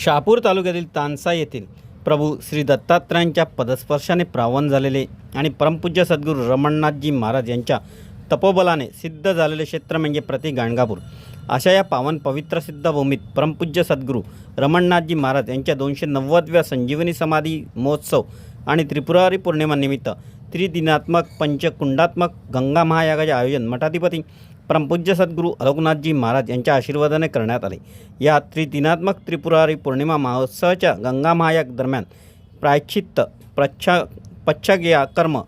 शहापूर तालुक्यातील तानसा येथील प्रभू श्री दत्तात्रयांच्या पदस्पर्शाने प्रावन झालेले आणि परमपूज्य सद्गुरू रमणनाथजी महाराज यांच्या तपोबलाने सिद्ध झालेले क्षेत्र म्हणजे प्रति गाणगापूर. अशा या पावन पवित्र सिद्ध भूमीत परमपूज्य सद्गुरू रमणनाथजी महाराज यांच्या दोनशे नव्वदव्या संजीवनी समाधी महोत्सव आणि त्रिपुरारी पौर्णिमानिमित्त त्रिदिनात्मक पंचकुंडात्मक गंगा महायागाचे आयोजन मठाधिपती परमपूज्य सद्गुरू अलोकनाथजी महाराज यांच्या आशीर्वादाने करण्यात आले. या त्रिदिनात्मक त्रिपुरारी पौर्णिमा महोत्सवाच्या गंगा महायाग दरम्यान प्रायश्चित्त प्रच्छा पच्छगया कर्म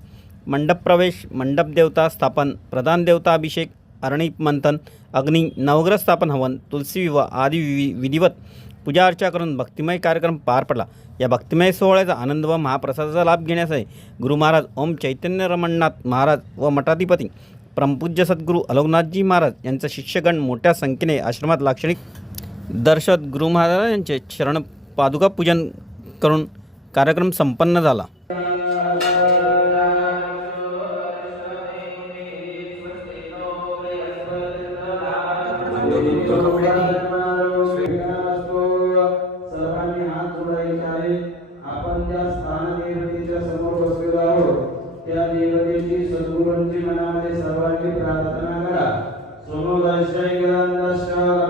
मंडपप्रवेश मंडप देवता स्थापन प्रधान देवता अभिषेक अरणीप मंथन अग्नी नवग्रह स्थापन हवन तुलसी विवाह आदी वि विधिवत पूजा अर्चा करून भक्तिमय कार्यक्रम पार पडला. या भक्तिमय सोहळ्याचा आनंद व महाप्रसादाचा लाभ घेण्यासाठी गुरु महाराज ओम चैतन्य रमणनाथ महाराज व मठाधिपती परमपूज्य सद्गुरू अलोकनाथजी महाराज यांचा शिष्यगण मोठ्या संख्येने आश्रमात लाक्षणिक दर्शत गुरु महाराज यांचे शरण पादुका पूजन करून कार्यक्रम संपन्न झाला. सर्वांनी شر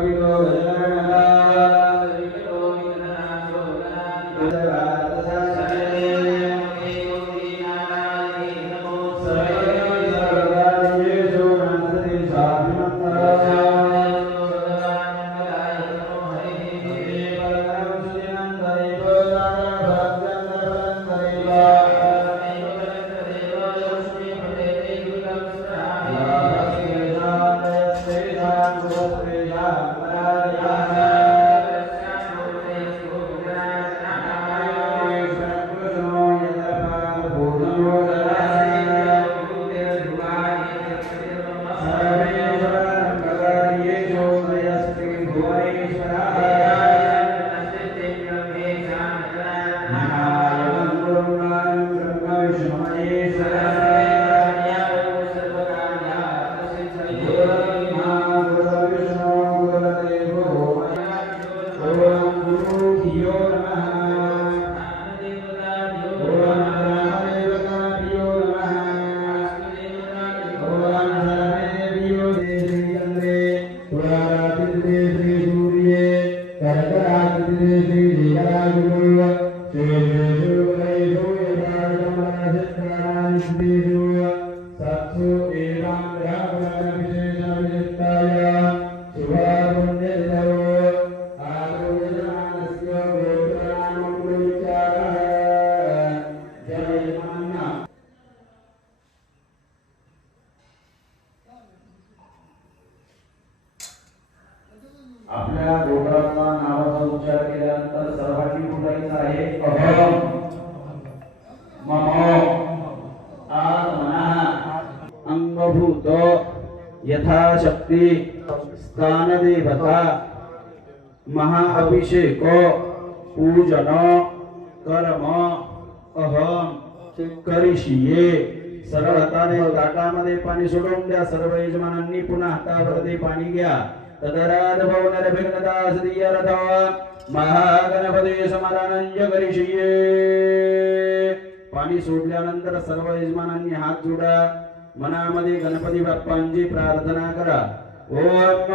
आपल्या गोत्राचा नावाचा उच्चार केल्यानंतर सर्वांनी बोलायचं आहे. अहम मम. आत्मना. अंगभूत. यथाशक्ती. स्थानदेवता. महाअभिषेक. पूजन. कर्म. अहम. करिषिये. सरळ हाताने ताटामध्ये पाणी सोडून द्या. सर्व यजमानांनी पुन्हा हातावरती पाणी घ्या. तदराध भवनरभिर्नदा सदीयरथ महागणपती समाधानंज करिशिये पाणी सोडल्यानंतर सर्व यजमानांनी हात जोडा मनामध्ये गणपती बाप्पांची प्रार्थना करा ओम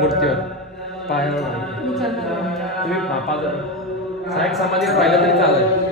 मूर्तीवर पायावर तुम्ही पाहिलं तरी चालेल.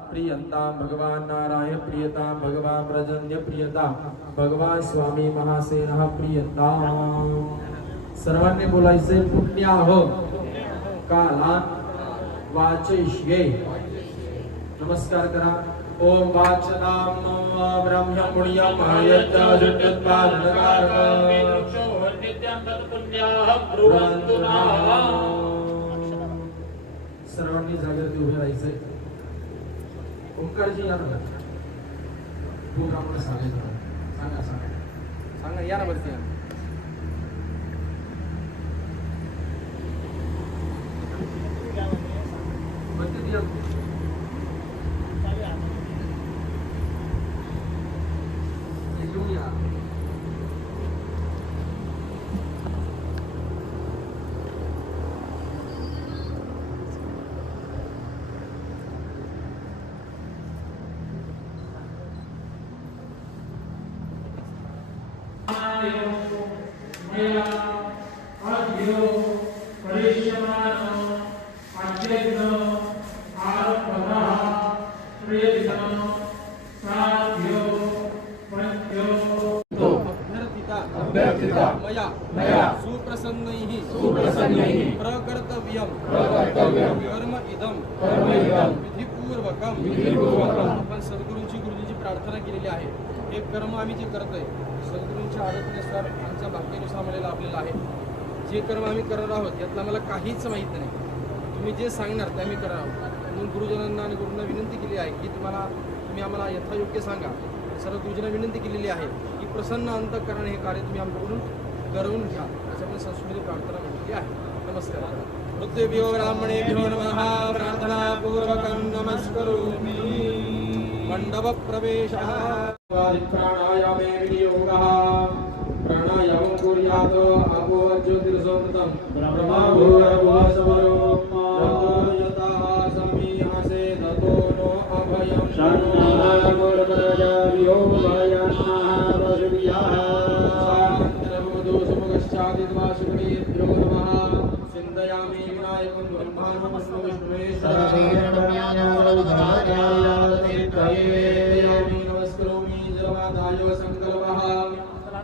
प्रियंतां भगवान नारायण प्रियता भगवान प्रजन्य प्रियता भगवान स्वामी महासेनः प्रियता। सर्वांनी बोलायचे पुण्याह काला वाचयिष्ये। नमस्कार करा। ओम ब्रह्म ब्रह्मपुण्यं सर्वांनी जागृती उभे राहायचे ओंकारजी या ना पूर्ण आम्हाला सांगायचं सांगा सांगा सांगा या ना वरती या. मया मया सुप्रसन्नैः सुप्रसन्नैः प्रकर्तव्यं। प्रकर्तव्यं। कर्म इदं। कर्म इदं। विधिपूर्वकं। विधिपूर्वकं। आपण सद्गुरूंची गुरुजींची प्रार्थना केलेली आहे. हे कर्म आम्ही जे करतोय सद्गुरूंच्या आराधनेनुसार आमच्या भाग्यानुसार आम्हाला लाभलेलं आहे. जे कर्म आम्ही करणार आहोत यातलं आम्हाला काहीच माहीत नाही. तुम्ही जे सांगणार ते आम्ही करणार आहोत. म्हणून गुरुजनांना आणि गुरूंना विनंती केली आहे की तुम्हाला तुम्ही आम्हाला यथायोग्य सांगा. सर्व गुरुजींना विनंती केलेली आहे की प्रसन्न अंतकरण हे कार्य तुम्ही आमच्याकडून करवून घ्या. असं आपण संस्कृती प्रार्थना म्हटली आहे. नमस्कार. मृत्यूभ्यो ब्राह्मणेभ्यो नमः. प्रार्थना पूर्वकं नमस्करोमि. मंडप प्राणायामे विनियोगः। प्राणायामं कुर्यात्। अपो ज्योतिर्सोमृतं ब्रह्मभूरभुवसवरो यथा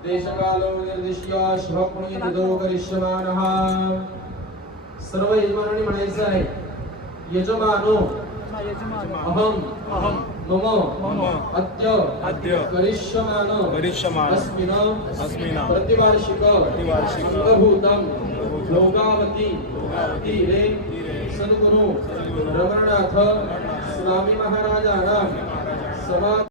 देशकालो निर्दिश्य शुभपुण्यनिधो करिष्यमाणः. सर्व यजमानांनी म्हणायचं आहे यजमानो अहम अहम मम मम अद्य अद्य करिष्यमान करिष्यमाण अस्मिन अस्मिन् प्रतिवार्षिक प्रतिवार्षिक अंगभूतम लोकावती तीरे सद्गुरु रमणनाथ स्वामी महाराजांना समा